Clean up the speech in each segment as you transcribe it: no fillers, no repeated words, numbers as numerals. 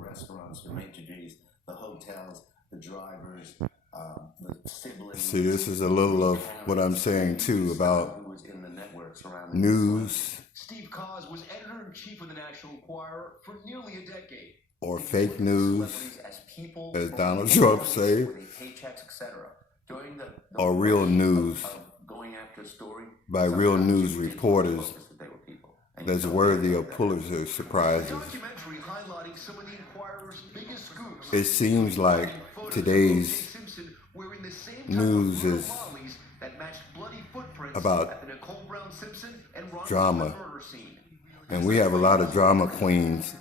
restaurants, the maitre d's, the hotels, the drivers, the siblings. See, this is a little of what I'm saying too about news. Steve Cos was editor-in-chief of the National Enquirer for nearly a decade. Or fake news, as Donald Trump say, or real news by real news reporters that's worthy of Pulitzer prizes. It seems like today's news is about drama, and we have a lot of drama queens,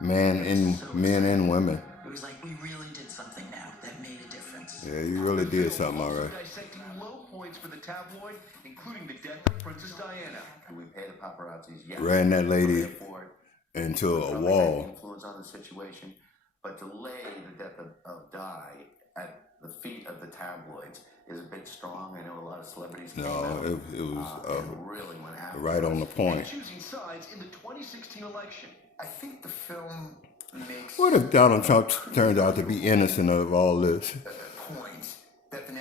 men and women. It was like we really did something now that made a difference. Yeah, you really did something, all right. Dissecting low points for the tabloid, including the death of Princess Diana. We pay the paparazzis. Ran that lady into a wall. Influence on the situation, but to lay the death of Di at the feet of the tabloids is a bit strong. I know a lot of celebrities. No, it was really went after right on the point. Choosing sides in the 2016 election. I think the film makes. What if Donald Trump turns out to be innocent of all this?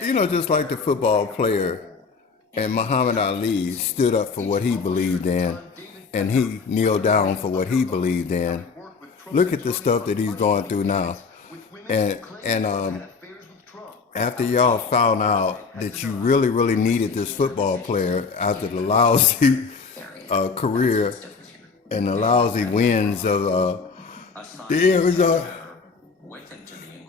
You know, just like the football player and Muhammad Ali stood up for what he believed in, and he kneeled down for what he believed in. Look at the stuff that he's going through now, and after y'all found out that you really needed this football player after the lousy career and the lousy wins of the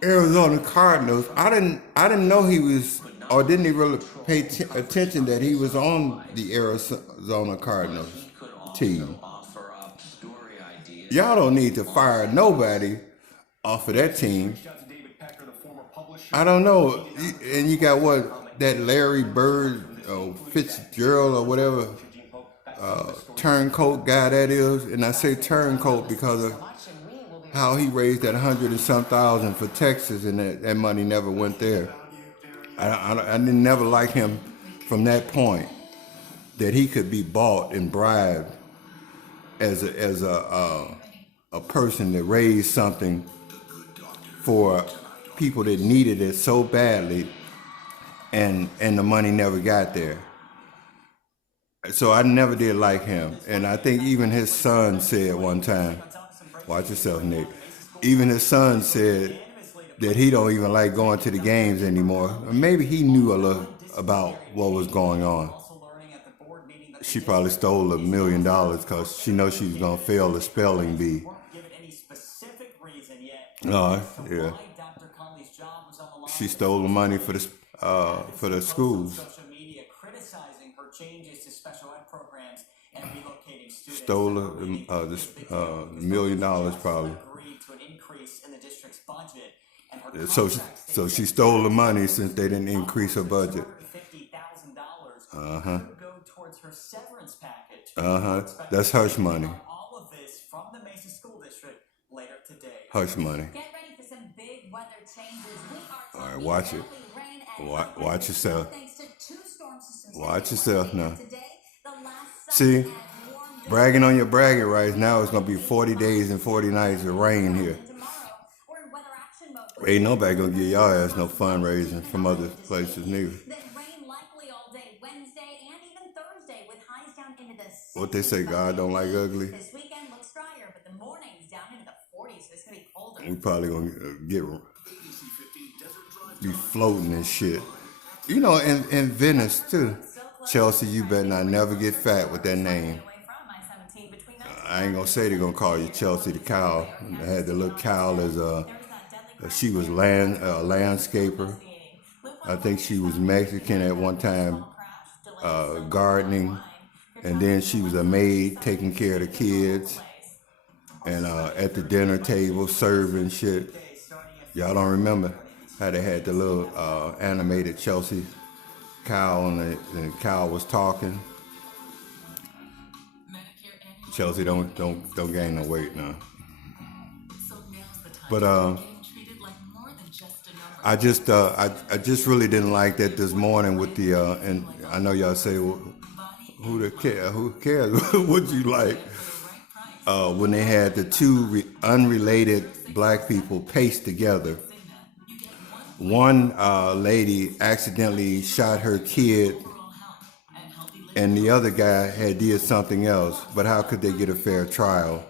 Arizona Cardinals, I didn't know he was, or didn't he really pay attention that he was on the Arizona Cardinals team. Y'all don't need to fire nobody off of that team. I don't know. And you got what, that Larry Bird, Fitzgerald or whatever, turncoat guy that is. And I say turncoat because of how he raised that 100 and some thousand for Texas, and that money never went there. I didn't never like him from that point, that he could be bought and bribed as a person that raised something for people that needed it so badly, and the money never got there. So I never did like him. And I think even his son said one time, watch yourself, Nick, even his son said that he don't even like going to the games anymore. Maybe he knew a little about what was going on. She probably stole $1 million because she knows she was going to fail the spelling bee. No, yeah. She stole the money for the schools. Stole this $1 million probably. So she stole the money since they didn't increase her budget. That's hush money. Hush money. All right, watch it. Watch yourself. Watch yourself now. See, bragging on your bragging rights. Now it's gonna be 40 days and 40 nights of rain here. Ain't nobody gonna give y'all ass no fundraising from other places neither. What they say, God don't like ugly. We probably gonna be floating and shit. You know, in Venice too. Chelsea, you better not never get fat with that name. I ain't gonna say they're gonna call you Chelsea the cow. I had the little cow as she was a landscaper. I think she was Mexican at one time, gardening, and then she was a maid taking care of the kids, and at the dinner table serving shit. Y'all don't remember how they had the little animated Chelsea cow and the cow was talking. Chelsea don't gain no weight now. But I just really didn't like that this morning with the and I know y'all say, well, who cares what you like, when they had the two unrelated black people paced together. One lady accidentally shot her kid, and the other guy had did something else. But how could they get a fair trial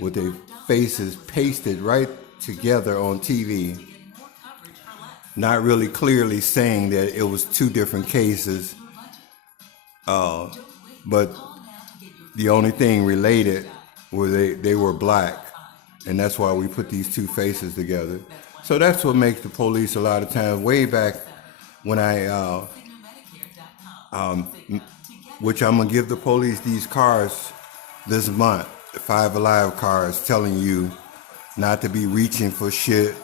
with their faces pasted right together on TV, not really clearly saying that it was two different cases, but the only thing related was they were black, and that's why we put these two faces together. So that's what makes the police a lot of times. Way back when which I'm gonna give the police these cards this month, the 5 Alive cards, telling you not to be reaching for shit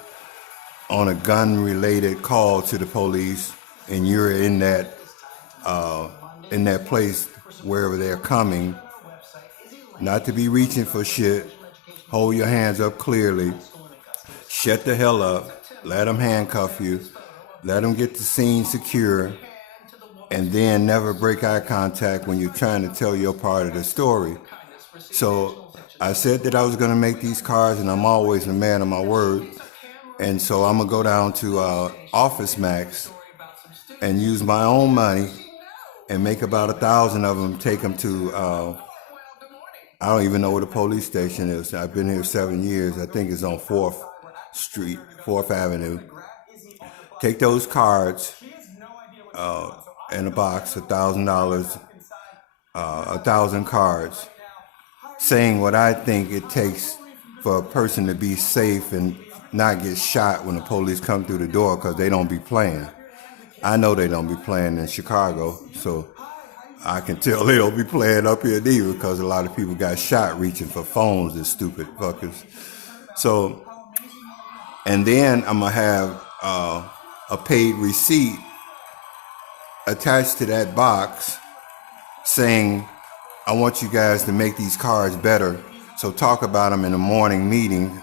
on a gun-related call to the police, and you're in that place wherever they're coming. Not to be reaching for shit. Hold your hands up clearly. Shut the hell up. Let them handcuff you. Let them get the scene secure. And then never break eye contact when you're trying to tell your part of the story. So I said that I was going to make these cards, and I'm always a man of my word. And so I'm going to go down to Office Max and use my own money and make about 1,000 of them, take them to, I don't even know where the police station is. I've been here 7 years. I think it's on 4th Street, 4th Avenue. Take those cards in a box, $1,000, 1,000 cards, saying what I think it takes for a person to be safe and not get shot when the police come through the door, because they don't be playing. I know they don't be playing in Chicago, so I can tell they don't be playing up here neither, because a lot of people got shot reaching for phones, these stupid fuckers. So, and then I'm gonna have a paid receipt attached to that box saying, I want you guys to make these cards better, so talk about them in the morning meeting.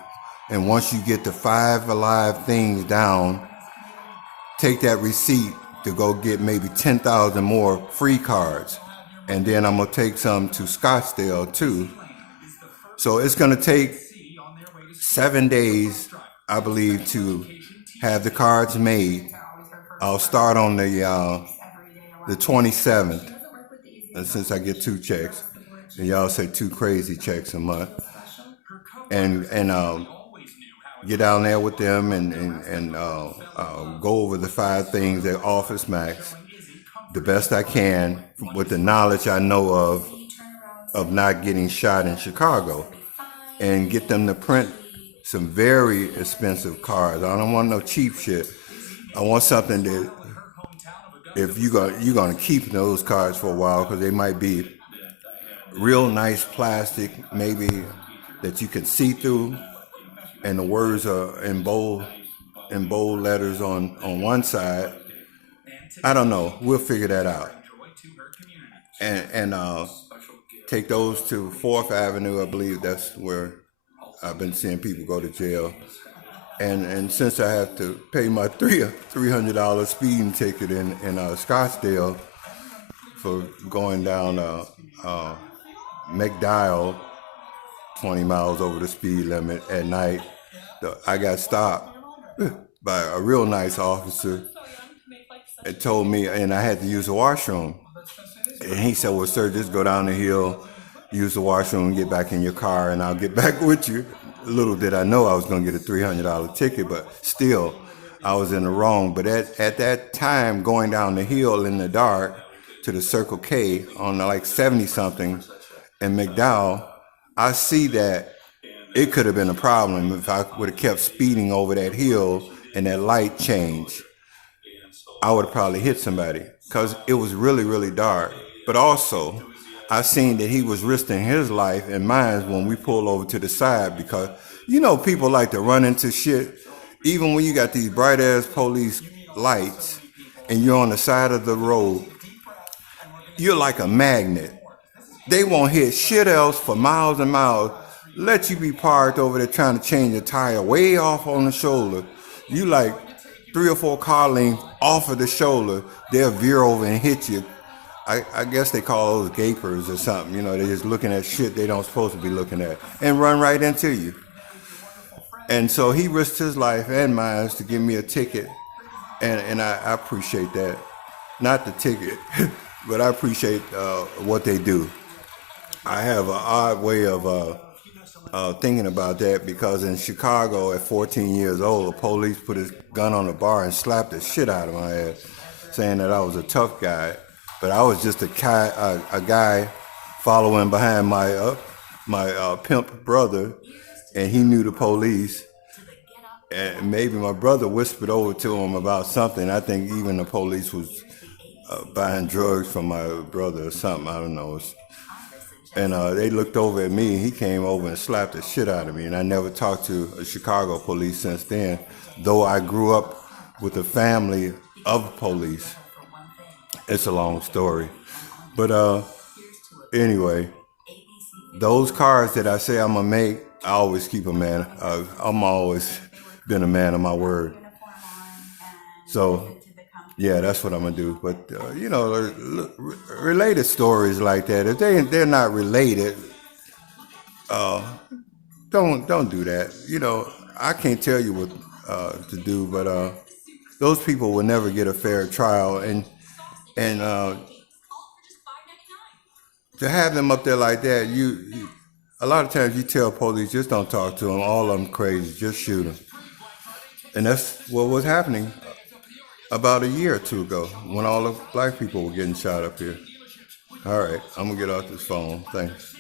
And once you get the 5 Alive things down, take that receipt to go get maybe 10,000 more free cards. And then I'm going to take some to Scottsdale too. So it's going to take 7 days, I believe, to have the cards made. I'll start on the 27th, and since I get 2 checks, and y'all say 2 crazy checks a month, and get down there with them and go over the 5 things at Office Max the best I can with the knowledge I know of not getting shot in Chicago, and get them to print some very expensive cards. I don't want no cheap shit. I want something that if you're gonna keep those cards for a while, because they might be real nice plastic, maybe that you can see through, and the words are in bold letters on one side. I don't know. We'll figure that out. And take those to 4th Avenue. I believe that's where I've been seeing people go to jail. And since I have to pay my $300 speeding ticket in Scottsdale for going down McDowell 20 miles over the speed limit at night, I got stopped by a real nice officer. It told me, and I had to use the washroom. And he said, well, sir, just go down the hill, use the washroom, and get back in your car, and I'll get back with you. Little did I know I was going to get a $300 ticket, but still, I was in the wrong. But at that time, going down the hill in the dark to the Circle K on like 70-something in McDowell, I see that it could have been a problem if I would have kept speeding over that hill and that light changed. I would have probably hit somebody, because it was really, really dark. But also, I seen that he was risking his life and mine when we pull over to the side, because, you know, people like to run into shit. Even when you got these bright ass police lights and you're on the side of the road, you're like a magnet. They won't hit shit else for miles and miles. Let you be parked over there trying to change a tire way off on the shoulder. You like 3 or 4 car lengths off of the shoulder, they'll veer over and hit you. I guess they call those gapers or something. You know, they're just looking at shit they don't supposed to be looking at, and run right into you. And so he risked his life and mine to give me a ticket, and I appreciate that. Not the ticket, but I appreciate what they do. I have an odd way of thinking about that, because in Chicago at 14 years old, the police put his gun on the bar and slapped the shit out of my ass, saying that I was a tough guy, but I was just a guy following behind my pimp brother, and he knew the police, and maybe my brother whispered over to him about something. I think even the police was buying drugs from my brother or something, I don't know. And they looked over at me, and he came over and slapped the shit out of me, and I never talked to a Chicago police since then, though I grew up with a family of police. It's a long story. But anyway, those cars that I say I'm going to make, I always keep a man. I'm always been a man of my word. So, yeah, that's what I'm going to do. But, related stories like that, if they're not related, don't do that. I can't tell you what to do, but those people will never get a fair trial. And to have them up there like that, you a lot of times you tell police, just don't talk to them. All of them crazy. Just shoot them. And that's what was happening about a year or two ago when all the black people were getting shot up here. All right, I'm going to get off this phone. Thanks.